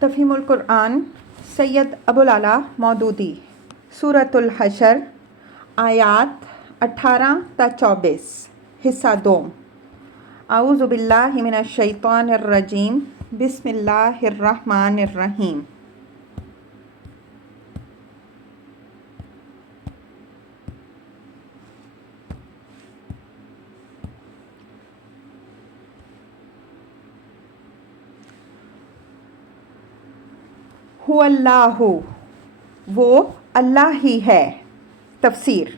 تفہیم القرآن سید ابوالعلا مودودی سورۃ الحشر آیات 18 تا 24 حصہ دوم۔ اعوذ باللہ من الشیطان الرجیم بسم اللہ الرحمن الرحیم۔ هو اللہ، وہ اللہ ہی ہے۔ تفسیر۔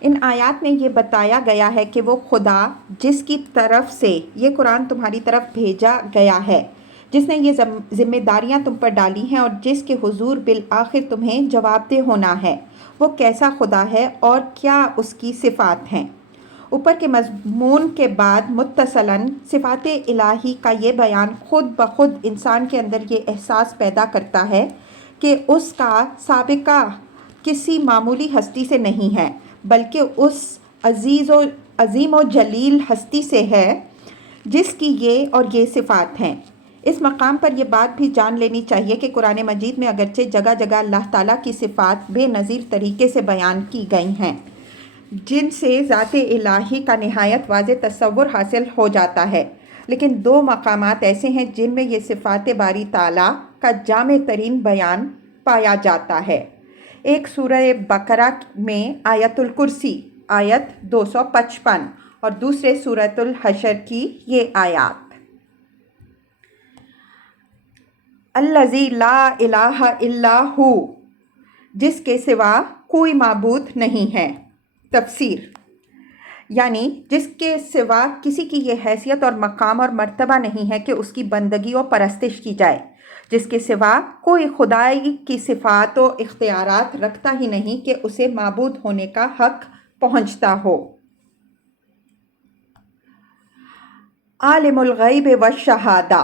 ان آیات میں یہ بتایا گیا ہے کہ وہ خدا جس کی طرف سے یہ قرآن تمہاری طرف بھیجا گیا ہے، جس نے یہ ذمہ داریاں تم پر ڈالی ہیں اور جس کے حضور بالآخر تمہیں جواب دہ ہونا ہے، وہ کیسا خدا ہے اور کیا اس کی صفات ہیں۔ اوپر کے مضمون کے بعد متصلاً صفات الہی کا یہ بیان خود بخود انسان کے اندر یہ احساس پیدا کرتا ہے کہ اس کا سابقہ کسی معمولی ہستی سے نہیں ہے، بلکہ اس عظیم و جلیل ہستی سے ہے جس کی یہ اور یہ صفات ہیں۔ اس مقام پر یہ بات بھی جان لینی چاہیے کہ قرآن مجید میں اگرچہ جگہ جگہ اللہ تعالیٰ کی صفات بے نظیر طریقے سے بیان کی گئی ہیں، جن سے ذات الہی کا نہایت واضح تصور حاصل ہو جاتا ہے، لیکن دو مقامات ایسے ہیں جن میں یہ صفات باری تعالیٰ کا جامع ترین بیان پایا جاتا ہے۔ ایک سورہ بقرہ میں آیت الکرسی آیت 255 اور دوسرے سورۃ الحشر کی یہ آیات۔ الذی لا الہ الا ہو، جس کے سوا کوئی معبود نہیں ہے۔ تفسیر۔ یعنی جس کے سوا کسی کی یہ حیثیت اور مقام اور مرتبہ نہیں ہے کہ اس کی بندگی و پرستش کی جائے، جس کے سوا کوئی خدائی کی صفات و اختیارات رکھتا ہی نہیں کہ اسے معبود ہونے کا حق پہنچتا ہو۔ عالم الغیب والشہادہ،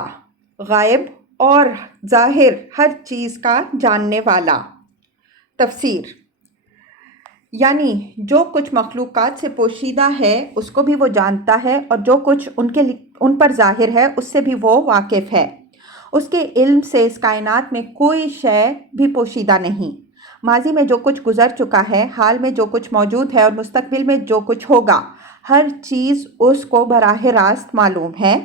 غائب اور ظاہر ہر چیز کا جاننے والا۔ تفسیر۔ یعنی جو کچھ مخلوقات سے پوشیدہ ہے اس کو بھی وہ جانتا ہے، اور جو کچھ ان پر ظاہر ہے اس سے بھی وہ واقف ہے۔ اس کے علم سے اس کائنات میں کوئی شے بھی پوشیدہ نہیں۔ ماضی میں جو کچھ گزر چکا ہے، حال میں جو کچھ موجود ہے اور مستقبل میں جو کچھ ہوگا، ہر چیز اس کو براہ راست معلوم ہے،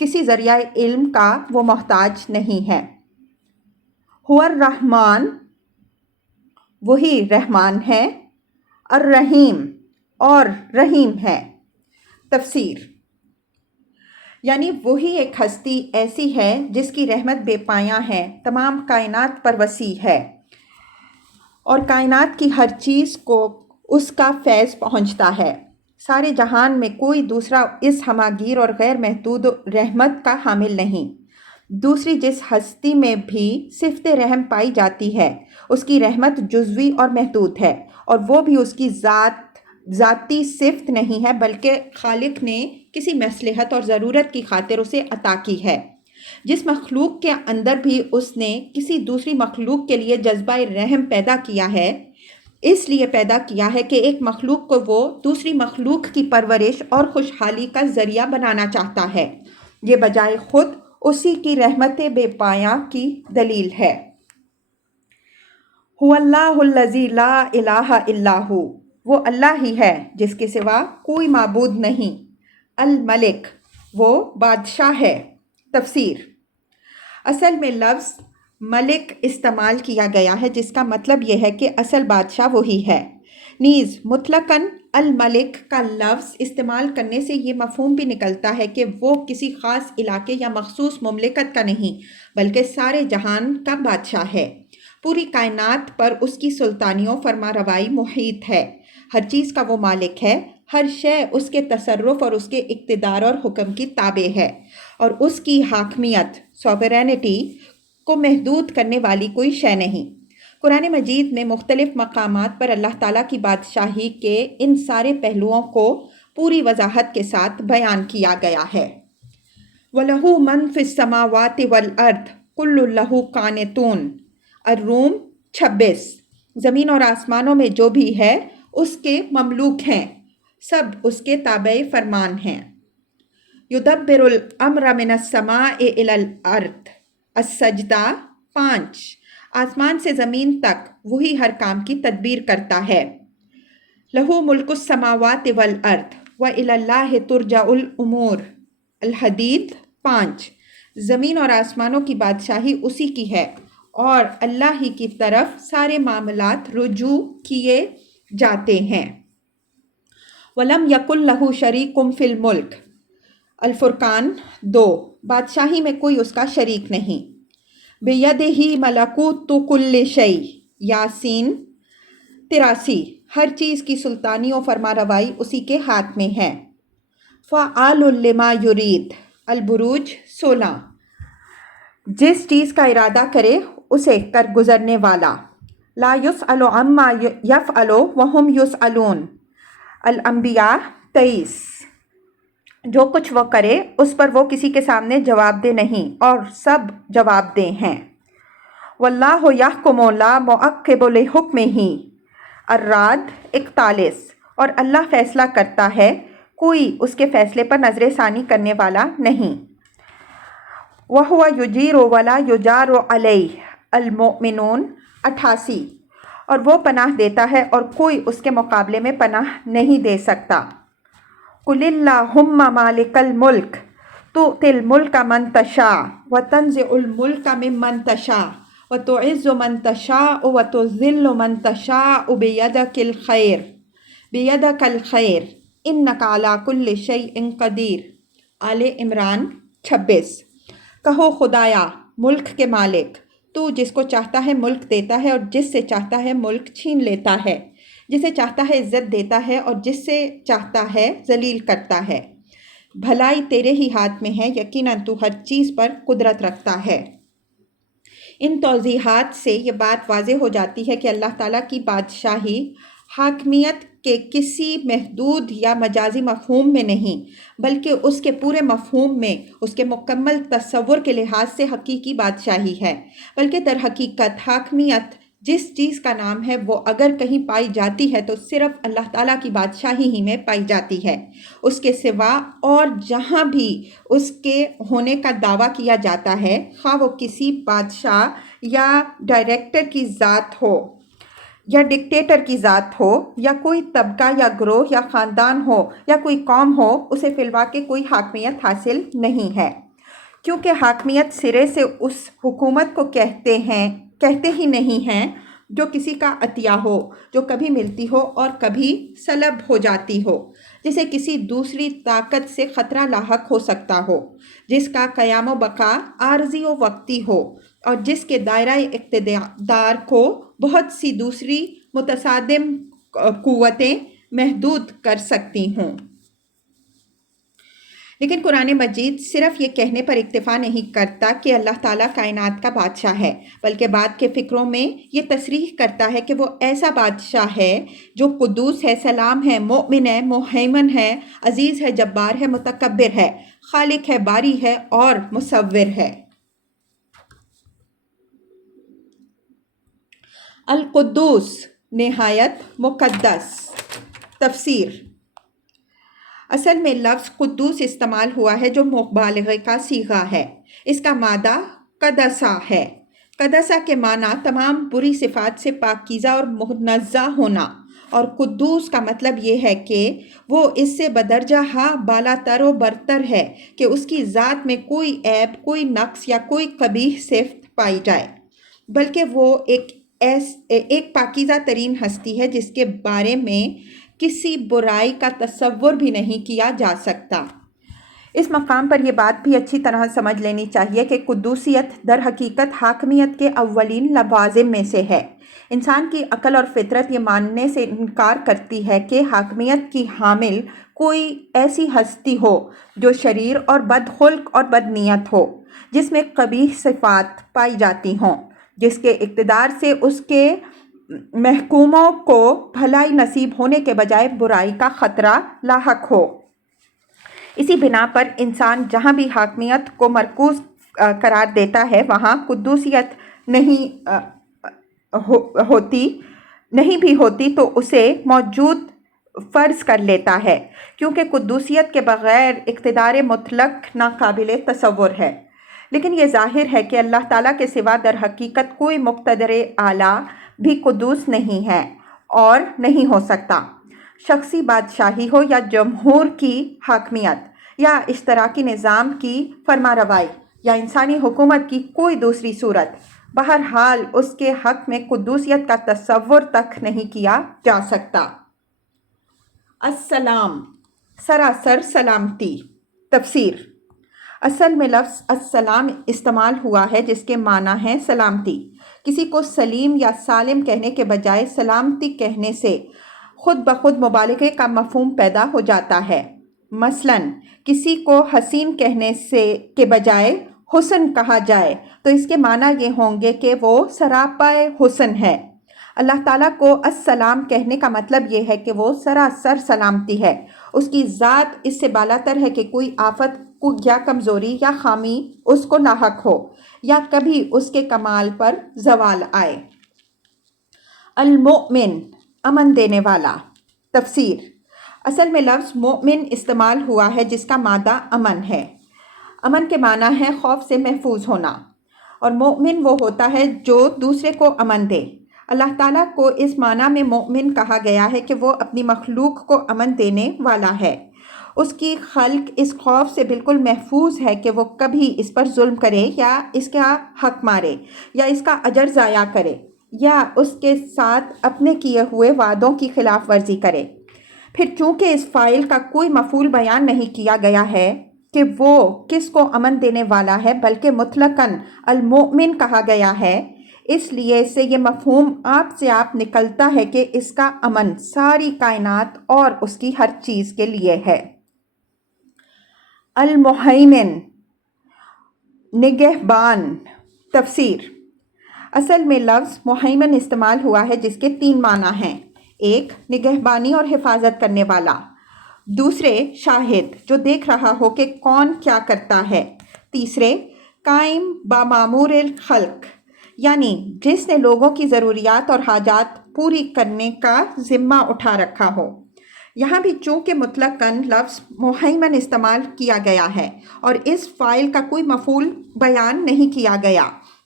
کسی ذریعہ علم کا وہ محتاج نہیں ہے۔ هو الرحمن، وہی رحمان ہے، الرحیم، اور رحیم ہے۔ تفسیر۔ یعنی وہی ایک ہستی ایسی ہے جس کی رحمت بے پایاں ہے، تمام کائنات پر وسیع ہے، اور کائنات کی ہر چیز کو اس کا فیض پہنچتا ہے۔ سارے جہان میں کوئی دوسرا اس ہماگیر اور غیر محدود رحمت کا حامل نہیں۔ دوسری جس ہستی میں بھی صفت رحم پائی جاتی ہے، اس کی رحمت جزوی اور محدود ہے، اور وہ بھی اس کی ذاتی صفت نہیں ہے، بلکہ خالق نے کسی مصلحت اور ضرورت کی خاطر اسے عطا کی ہے۔ جس مخلوق کے اندر بھی اس نے کسی دوسری مخلوق کے لیے جذبہ رحم پیدا کیا ہے، اس لیے پیدا کیا ہے کہ ایک مخلوق کو وہ دوسری مخلوق کی پرورش اور خوشحالی کا ذریعہ بنانا چاہتا ہے۔ یہ بجائے خود اسی کی رحمت بے پایاں کی دلیل ہے۔ هو اللہ الذی لا الہ الا ہو، وہ اللہ ہی ہے جس کے سوا کوئی معبود نہیں۔ الملک، وہ بادشاہ ہے۔ تفسیر۔ اصل میں لفظ ملک استعمال کیا گیا ہے جس کا مطلب یہ ہے کہ اصل بادشاہ وہی ہے۔ نیز مطلقاً الملک کا لفظ استعمال کرنے سے یہ مفہوم بھی نکلتا ہے کہ وہ کسی خاص علاقے یا مخصوص مملکت کا نہیں، بلکہ سارے جہان کا بادشاہ ہے۔ پوری کائنات پر اس کی سلطانی و فرما روائی محیط ہے۔ ہر چیز کا وہ مالک ہے، ہر شے اس کے تصرف اور اس کے اقتدار اور حکم کی تابع ہے، اور اس کی حاکمیت سوورینٹی کو محدود کرنے والی کوئی شے نہیں۔ قرآن مجید میں مختلف مقامات پر اللہ تعالیٰ کی بادشاہی کے ان سارے پہلوؤں کو پوری وضاحت کے ساتھ بیان کیا گیا ہے۔ وَلَهُ مَن فِي السَّمَاوَاتِ وَالْأَرْضِ كُلٌّ لَهُ قَانِتُونَ۔ الروم 26۔ زمین اور آسمانوں میں جو بھی ہے اس کے مملوک ہیں، سب اس کے تابع فرمان ہیں۔ يُدَبِّرُ الْأَمْرَ مِنَ السَّمَاءِ إِلَى الْأَرْضِ السجدہ 5، آسمان سے زمین تک وہی ہر کام کی تدبیر کرتا ہے۔ لہو ملک السماوات والارض وإلی اللہ ترجع الامور، الحدید 5، زمین اور آسمانوں کی بادشاہی اسی کی ہے اور اللہ ہی کی طرف سارے معاملات رجوع کیے جاتے ہیں۔ وَلَمْ يَكُنْ لَهُ شَرِيكٌ فِي الْمُلْكِ، الفرقان 2، بادشاہی میں کوئی اس کا شریک نہیں۔ بِيَدِهِ مَلَكُوتُ كُلِّ شَيْءٍ، یاسین 83، ہر چیز کی سلطانی و فرما روائی اسی کے ہاتھ میں ہے۔ فَعَالٌ لِمَا يُرِيدُ، البروج 16، جس چیز کا ارادہ کرے اسے کر گزرنے والا۔ لا يسأل عما يفعل وهم يسألون، الانبیاء 23، جو کچھ وہ کرے اس پر وہ کسی کے سامنے جواب دہ نہیں اور سب جواب دہ ہیں۔ واللہ یحکم لا معقب لحکمہ، الرعد 41، اور اللہ فیصلہ کرتا ہے کوئی اس کے فیصلے پر نظر ثانی کرنے والا نہیں۔ وَهُوَ يُجِيرُ وَلَا يُجَارُ عَلَيْهِ، المؤمنون 88، اور وہ پناہ دیتا ہے اور کوئی اس کے مقابلے میں پناہ نہیں دے سکتا۔ قُلِ اللَّهُمَّ مَالِكَ الْمُلْكِ تُؤْتِي الْمُلْكَ مَن تَشَاءُ وَتَنزِعُ الْمُلْكَ مِمَّن تَشَاءُ وَتُعِزُّ مَن تَشَاءُ وَتُذِلُّ مَن تَشَاءُ بِيَدِكَ الْخَيْرُ إِنَّكَ عَلَىٰ كُلِّ شَيْءٍ قَدِيرٌ، آل عمران 26۔ کہو خدایا ملک کے مالک، تو جس کو چاہتا ہے ملک دیتا ہے اور جس سے چاہتا ہے ملک چھین لیتا ہے، جسے چاہتا ہے عزت دیتا ہے اور جس سے چاہتا ہے ذلیل کرتا ہے۔ بھلائی تیرے ہی ہاتھ میں ہے، یقیناً تو ہر چیز پر قدرت رکھتا ہے۔ ان توضیحات سے یہ بات واضح ہو جاتی ہے کہ اللہ تعالیٰ کی بادشاہی حاکمیت کے کسی محدود یا مجازی مفہوم میں نہیں، بلکہ اس کے پورے مفہوم میں، اس کے مکمل تصور کے لحاظ سے حقیقی بادشاہی ہے۔ بلکہ در حقیقت حاکمیت جس چیز کا نام ہے وہ اگر کہیں پائی جاتی ہے تو صرف اللہ تعالیٰ کی بادشاہی ہی میں پائی جاتی ہے۔ اس کے سوا اور جہاں بھی اس کے ہونے کا دعویٰ کیا جاتا ہے، خواہ وہ کسی بادشاہ یا ڈائریکٹر کی ذات ہو یا ڈکٹیٹر کی ذات ہو یا کوئی طبقہ یا گروہ یا خاندان ہو یا کوئی قوم ہو، اسے فی الواقع کوئی حاکمیت حاصل نہیں ہے، کیونکہ حاکمیت سرے سے اس حکومت کو کہتے ہی نہیں ہیں جو کسی کا عطیہ ہو، جو کبھی ملتی ہو اور کبھی سلب ہو جاتی ہو، جسے کسی دوسری طاقت سے خطرہ لاحق ہو سکتا ہو، جس کا قیام و بقا عارضی و وقتی ہو اور جس کے دائرہ اقتدار کو بہت سی دوسری متصادم قوتیں محدود کر سکتی ہوں۔ لیکن قرآن مجید صرف یہ کہنے پر اکتفا نہیں کرتا کہ اللہ تعالیٰ کائنات کا بادشاہ ہے، بلکہ بعد کے فقروں میں یہ تصریح کرتا ہے کہ وہ ایسا بادشاہ ہے جو قدوس ہے، سلام ہے، مومن ہے، مہیمن ہے، عزیز ہے، جبار ہے، متکبر ہے، خالق ہے، باری ہے اور مصور ہے۔ القدوس نہایت مقدس۔ تفسیر۔ اصل میں لفظ قدوس استعمال ہوا ہے جو مبالغے کا صیغہ ہے۔ اس کا مادہ قدسہ ہے۔ قدسہ کے معنی تمام بری صفات سے پاکیزہ اور منزہ ہونا، اور قدوس کا مطلب یہ ہے کہ وہ اس سے بدرجہ بالا تر و برتر ہے کہ اس کی ذات میں کوئی عیب، کوئی نقص یا کوئی قبیح صفت پائی جائے، بلکہ وہ ایک پاکیزہ ترین ہستی ہے جس کے بارے میں کسی برائی کا تصور بھی نہیں کیا جا سکتا۔ اس مقام پر یہ بات بھی اچھی طرح سمجھ لینی چاہیے کہ قدوسیت در حقیقت حاکمیت کے اولین لوازم میں سے ہے۔ انسان کی عقل اور فطرت یہ ماننے سے انکار کرتی ہے کہ حاکمیت کی حامل کوئی ایسی ہستی ہو جو شریر اور بدخلق اور بدنیت ہو، جس میں قبیح صفات پائی جاتی ہوں، جس کے اقتدار سے اس کے محکوموں کو بھلائی نصیب ہونے کے بجائے برائی کا خطرہ لاحق ہو۔ اسی بنا پر انسان جہاں بھی حاکمیت کو مرکوز قرار دیتا ہے وہاں قدوسیت نہیں بھی ہوتی تو اسے موجود فرض کر لیتا ہے، کیونکہ قدوسیت کے بغیر اقتدار مطلق ناقابل تصور ہے۔ لیکن یہ ظاہر ہے کہ اللہ تعالیٰ کے سوا در حقیقت کوئی مقتدر اعلیٰ بھی قدوس نہیں ہے اور نہیں ہو سکتا۔ شخصی بادشاہی ہو یا جمہور کی حاکمیت یا اشتراکی نظام کی فرمانروائی یا انسانی حکومت کی کوئی دوسری صورت، بہرحال اس کے حق میں قدوسیت کا تصور تک نہیں کیا جا سکتا۔ السلام، سراسر سلامتی۔ تفسیر: اصل میں لفظ السلام استعمال ہوا ہے جس کے معنی ہے سلامتی۔ کسی کو سلیم یا سالم کہنے کے بجائے سلامتی کہنے سے خود بخود مبالغے کا مفہوم پیدا ہو جاتا ہے۔ مثلاً کسی کو حسین کہنے کے بجائے حسن کہا جائے تو اس کے معنی یہ ہوں گے کہ وہ سراپائے حسن ہے۔ اللہ تعالیٰ کو السلام کہنے کا مطلب یہ ہے کہ وہ سراسر سلامتی ہے، اس کی ذات اس سے بالاتر ہے کہ کوئی آفت یا کمزوری یا خامی اس کو لاحق ہو یا کبھی اس کے کمال پر زوال آئے۔ المؤمن، امن دینے والا۔ تفسیر: اصل میں لفظ مؤمن استعمال ہوا ہے جس کا مادہ امن ہے۔ امن کے معنی ہے خوف سے محفوظ ہونا، اور مومن وہ ہوتا ہے جو دوسرے کو امن دے۔ اللہ تعالیٰ کو اس معنی میں مومن کہا گیا ہے کہ وہ اپنی مخلوق کو امن دینے والا ہے۔ اس کی خلق اس خوف سے بالکل محفوظ ہے کہ وہ کبھی اس پر ظلم کرے یا اس کا حق مارے یا اس کا اجر ضائع کرے یا اس کے ساتھ اپنے کیے ہوئے وعدوں کی خلاف ورزی کرے۔ پھر چونکہ اس فاعل کا کوئی مفعول بیان نہیں کیا گیا ہے کہ وہ کس کو امن دینے والا ہے، بلکہ مطلقاً المؤمن کہا گیا ہے، اس لیے اس سے یہ مفہوم آپ سے آپ نکلتا ہے کہ اس کا امن ساری کائنات اور اس کی ہر چیز کے لیے ہے۔ المہیمن، نگہبان۔ تفسیر: اصل میں لفظ مہیمن استعمال ہوا ہے جس کے 3 معنی ہیں۔ ایک، نگہبانی اور حفاظت کرنے والا۔ دوسرے، شاہد، جو دیکھ رہا ہو کہ کون کیا کرتا ہے۔ تیسرے، قائم بامامور الخلق، یعنی جس نے لوگوں کی ضروریات اور حاجات پوری کرنے کا ذمہ اٹھا رکھا ہو۔ یہاں بھی چونکہ مطلقاً لفظ مہیمن استعمال کیا گیا ہے اور اس فاعل کا کوئی مفعول بیان نہیں کیا گیا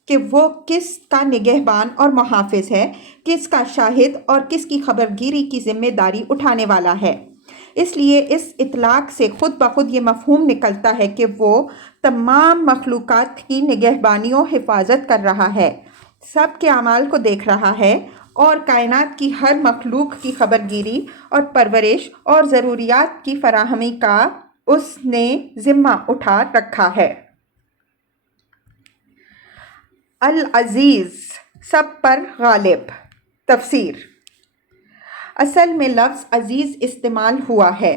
کہ وہ کس کا نگہبان اور محافظ ہے، کس کا شاہد اور کس کی خبرگیری کی ذمہ داری اٹھانے والا ہے، اس لیے اس اطلاق سے خود بخود یہ مفہوم نکلتا ہے کہ وہ تمام مخلوقات کی نگہبانی و حفاظت کر رہا ہے، سب کے اعمال کو دیکھ رہا ہے اور کائنات کی ہر مخلوق کی خبرگیری اور پرورش اور ضروریات کی فراہمی کا اس نے ذمہ اٹھا رکھا ہے۔ العزیز، سب پر غالب۔ تفسیر: اصل میں لفظ عزیز استعمال ہوا ہے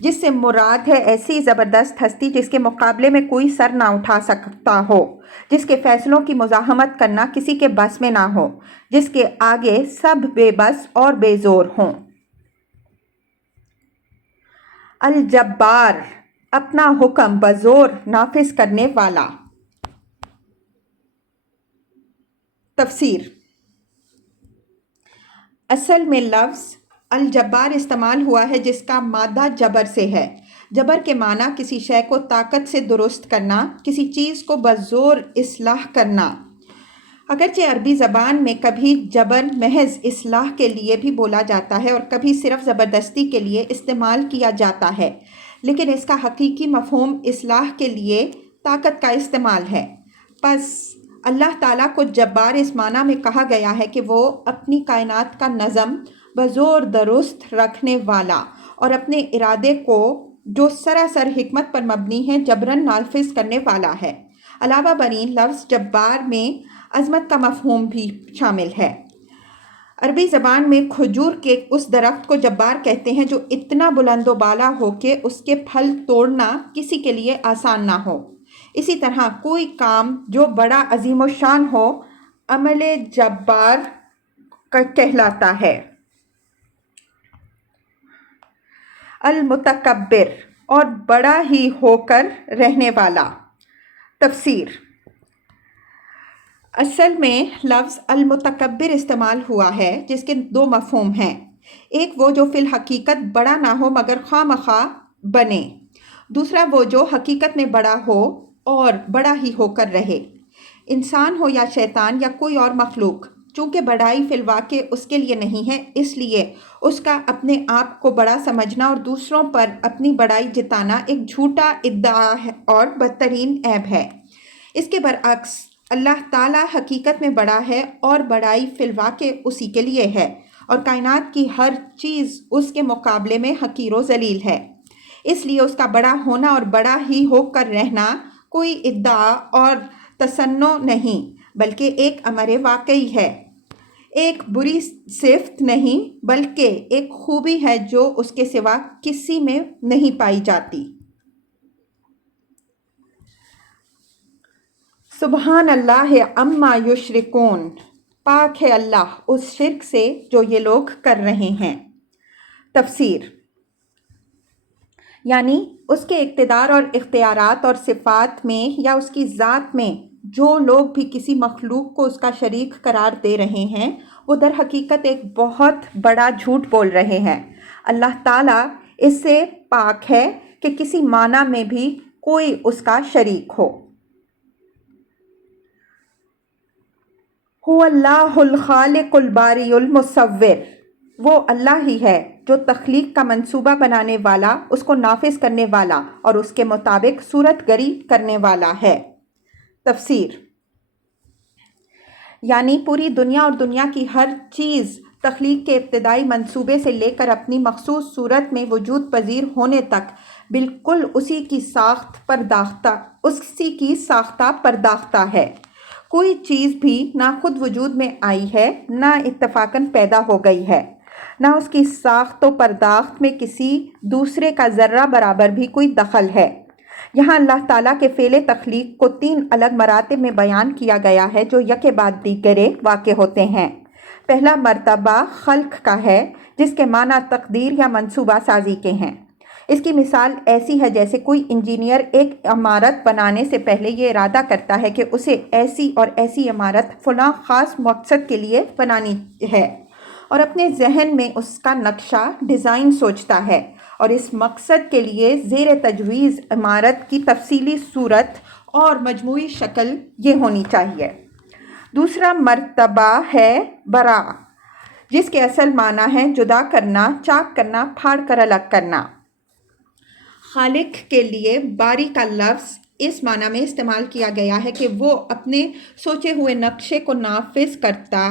جس سے مراد ہے ایسی زبردست ہستی جس کے مقابلے میں کوئی سر نہ اٹھا سکتا ہو، جس کے فیصلوں کی مزاحمت کرنا کسی کے بس میں نہ ہو، جس کے آگے سب بے بس اور بے زور ہوں۔ الجبار، اپنا حکم بزور نافذ کرنے والا۔ تفسیر: اصل میں لفظ الجبار استعمال ہوا ہے جس کا مادہ جبر سے ہے۔ جبر کے معنی کسی شے کو طاقت سے درست کرنا، کسی چیز کو بزور اصلاح کرنا۔ اگرچہ عربی زبان میں کبھی جبر محض اصلاح کے لیے بھی بولا جاتا ہے اور کبھی صرف زبردستی کے لیے استعمال کیا جاتا ہے، لیکن اس کا حقیقی مفہوم اصلاح کے لیے طاقت کا استعمال ہے۔ پس اللہ تعالیٰ کو جبار اس معنی میں کہا گیا ہے کہ وہ اپنی کائنات کا نظم بزور درست رکھنے والا اور اپنے ارادے کو جو سراسر حکمت پر مبنی ہے جبراً نافذ کرنے والا ہے۔ علاوہ بریں لفظ جبار میں عظمت کا مفہوم بھی شامل ہے۔ عربی زبان میں کھجور کے اس درخت کو جبار کہتے ہیں جو اتنا بلند و بالا ہو کہ اس کے پھل توڑنا کسی کے لیے آسان نہ ہو۔ اسی طرح کوئی کام جو بڑا عظیم الشان ہو عمل جبار کہلاتا ہے۔ المتکبر، اور بڑا ہی ہو کر رہنے والا۔ تفسیر: اصل میں لفظ المتکبر استعمال ہوا ہے جس کے 2 مفہوم ہیں۔ ایک وہ جو فی الحقیقت بڑا نہ ہو مگر خواہ مخواہ بنے، دوسرا وہ جو حقیقت میں بڑا ہو اور بڑا ہی ہو کر رہے۔ انسان ہو یا شیطان یا کوئی اور مخلوق، چونکہ بڑائی فی الواقع اس کے لیے نہیں ہے، اس لیے اس کا اپنے آپ کو بڑا سمجھنا اور دوسروں پر اپنی بڑائی جتانا ایک جھوٹا ادعا ہے اور بدترین عیب ہے۔ اس کے برعکس اللہ تعالیٰ حقیقت میں بڑا ہے اور بڑائی فی الواقع اسی کے لیے ہے، اور کائنات کی ہر چیز اس کے مقابلے میں حقیر و ذلیل ہے۔ اس لیے اس کا بڑا ہونا اور بڑا ہی ہو کر رہنا کوئی ادعا اور تصنع نہیں، بلکہ ایک امر واقعی ہے، ایک بری صفت نہیں بلکہ ایک خوبی ہے جو اس کے سوا کسی میں نہیں پائی جاتی۔ سبحان اللہ عما یشرکون، پاک ہے اللہ اس شرک سے جو یہ لوگ کر رہے ہیں۔ تفسیر، یعنی اس کے اقتدار اور اختیارات اور صفات میں یا اس کی ذات میں جو لوگ بھی کسی مخلوق کو اس کا شریک قرار دے رہے ہیں، وہ در حقیقت ایک بہت بڑا جھوٹ بول رہے ہیں۔ اللہ تعالیٰ اس سے پاک ہے کہ کسی معنی میں بھی کوئی اس کا شریک ہو۔ هو اللہ الخالق الباری المصور، وہ اللہ ہی ہے جو تخلیق کا منصوبہ بنانے والا، اس کو نافذ کرنے والا اور اس کے مطابق صورت گری کرنے والا ہے۔ تفسیر، یعنی پوری دنیا اور دنیا کی ہر چیز تخلیق کے ابتدائی منصوبے سے لے کر اپنی مخصوص صورت میں وجود پذیر ہونے تک بالکل اسی کی ساختہ پرداختہ ہے۔ کوئی چیز بھی نہ خود وجود میں آئی ہے، نہ اتفاقاً پیدا ہو گئی ہے، نہ اس کی ساخت و پرداخت میں کسی دوسرے کا ذرہ برابر بھی کوئی دخل ہے۔ یہاں اللہ تعالیٰ کے فعل تخلیق کو 3 الگ مراتب میں بیان کیا گیا ہے جو یکے بعد دیگرے واقع ہوتے ہیں۔ پہلا مرتبہ خلق کا ہے، جس کے معنی تقدیر یا منصوبہ سازی کے ہیں۔ اس کی مثال ایسی ہے جیسے کوئی انجینئر ایک عمارت بنانے سے پہلے یہ ارادہ کرتا ہے کہ اسے ایسی اور ایسی عمارت فلاں خاص مقصد کے لیے بنانی ہے، اور اپنے ذہن میں اس کا نقشہ ڈیزائن سوچتا ہے، اور اس مقصد کے لیے زیر تجویز عمارت کی تفصیلی صورت اور مجموعی شکل یہ ہونی چاہیے۔ دوسرا مرتبہ ہے برا، جس کے اصل معنی ہے جدا کرنا، چاک کرنا، پھاڑ کر الگ کرنا۔ خالق کے لیے باری کا لفظ اس معنی میں استعمال کیا گیا ہے کہ وہ اپنے سوچے ہوئے نقشے کو نافذ کرتا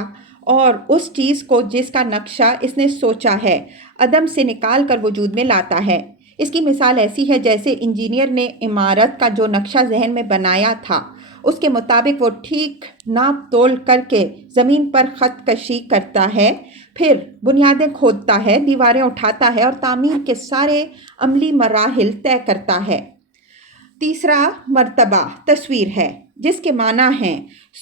اور اس چیز کو جس کا نقشہ اس نے سوچا ہے عدم سے نکال کر وجود میں لاتا ہے۔ اس کی مثال ایسی ہے جیسے انجینئر نے عمارت کا جو نقشہ ذہن میں بنایا تھا، اس کے مطابق وہ ٹھیک ناپ تول کر کے زمین پر خط کشی کرتا ہے، پھر بنیادیں کھودتا ہے، دیواریں اٹھاتا ہے اور تعمیر کے سارے عملی مراحل طے کرتا ہے۔ تیسرا مرتبہ تصویر ہے، جس کے معنی ہیں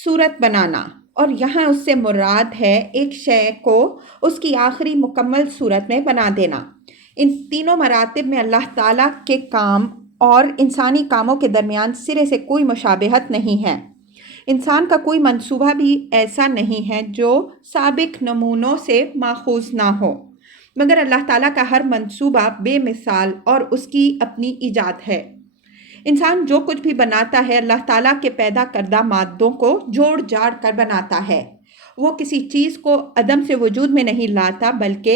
صورت بنانا، اور یہاں اس سے مراد ہے ایک شے کو اس کی آخری مکمل صورت میں بنا دینا۔ ان تینوں مراتب میں اللہ تعالیٰ کے کام اور انسانی کاموں کے درمیان سرے سے کوئی مشابہت نہیں ہے۔ انسان کا کوئی منصوبہ بھی ایسا نہیں ہے جو سابق نمونوں سے ماخوذ نہ ہو، مگر اللہ تعالیٰ کا ہر منصوبہ بے مثال اور اس کی اپنی ایجاد ہے۔ انسان جو کچھ بھی بناتا ہے اللہ تعالیٰ کے پیدا کردہ مادوں کو جوڑ جاڑ کر بناتا ہے۔ وہ کسی چیز کو عدم سے وجود میں نہیں لاتا، بلکہ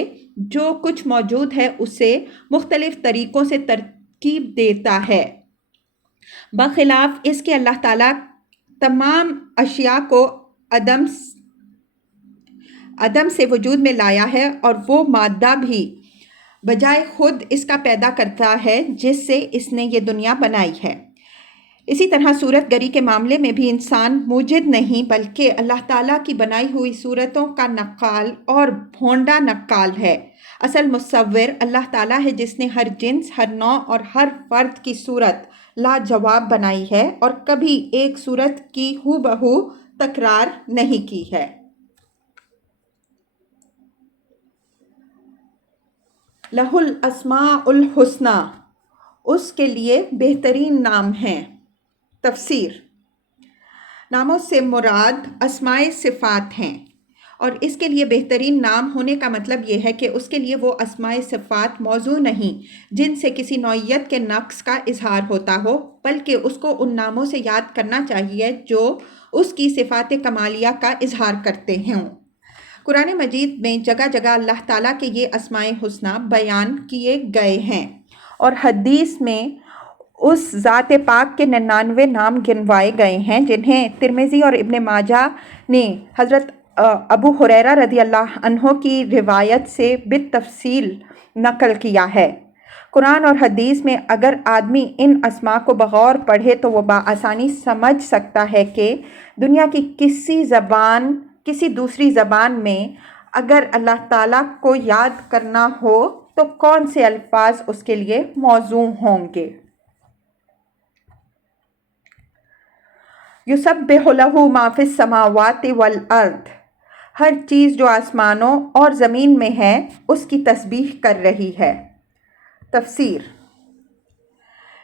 جو کچھ موجود ہے اسے مختلف طریقوں سے ترکیب دیتا ہے۔ بخلاف اس کے اللہ تعالیٰ تمام اشیاء کو عدم سے وجود میں لایا ہے، اور وہ مادہ بھی بجائے خود اس کا پیدا کرتا ہے جس سے اس نے یہ دنیا بنائی ہے۔ اسی طرح صورت گری کے معاملے میں بھی انسان موجد نہیں بلکہ اللہ تعالیٰ کی بنائی ہوئی صورتوں کا نقال اور بھونڈا نقال ہے۔ اصل مصور اللہ تعالیٰ ہے جس نے ہر جنس، ہر نوع اور ہر فرد کی صورت لاجواب بنائی ہے اور کبھی ایک صورت کی ہو بہو تکرار نہیں کی ہے۔ لہ الاسماء الحسنی، اس کے لیے بہترین نام ہیں۔ تفسیر، ناموں سے مراد اسماء صفات ہیں، اور اس کے لیے بہترین نام ہونے کا مطلب یہ ہے کہ اس کے لیے وہ اسماء صفات موضوع نہیں جن سے کسی نوعیت کے نقص کا اظہار ہوتا ہو، بلکہ اس کو ان ناموں سے یاد کرنا چاہیے جو اس کی صفات کمالیہ کا اظہار کرتے ہوں۔ قرآن مجید میں جگہ جگہ اللہ تعالیٰ کے یہ اسماء حسنی بیان کیے گئے ہیں، اور حدیث میں اس ذات پاک کے 99 نام گنوائے گئے ہیں جنہیں ترمذی اور ابن ماجہ نے حضرت ابو ہریرہ رضی اللہ عنہ کی روایت سے بالتفصیل نقل کیا ہے۔ قرآن اور حدیث میں اگر آدمی ان اسماء کو بغور پڑھے تو وہ بآسانی سمجھ سکتا ہے کہ دنیا کی کسی دوسری زبان میں اگر اللہ تعالیٰ کو یاد کرنا ہو تو کون سے الفاظ اس کے لیے موزوں ہوں گے۔ یسبح لہ ما فی السماوات والارض، ہر چیز جو آسمانوں اور زمین میں ہے اس کی تسبیح کر رہی ہے۔ تفسیر،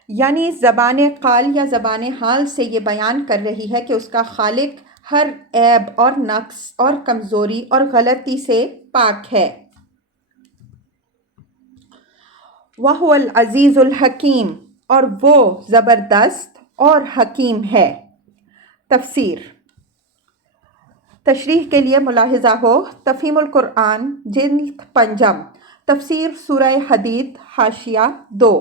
یعنی زبان قال یا زبان حال سے یہ بیان کر رہی ہے کہ اس کا خالق ہر عیب اور نقص اور کمزوری اور غلطی سے پاک ہے۔ وَهُوَ الْعَزِيزُ الْحَكِيمُ، اور وہ زبردست اور حکیم ہے۔ تفسیر، تشریح کے لیے ملاحظہ ہو تفہیم القرآن جلد پنجم، تفسیر سورہ حدید، حاشیہ 2۔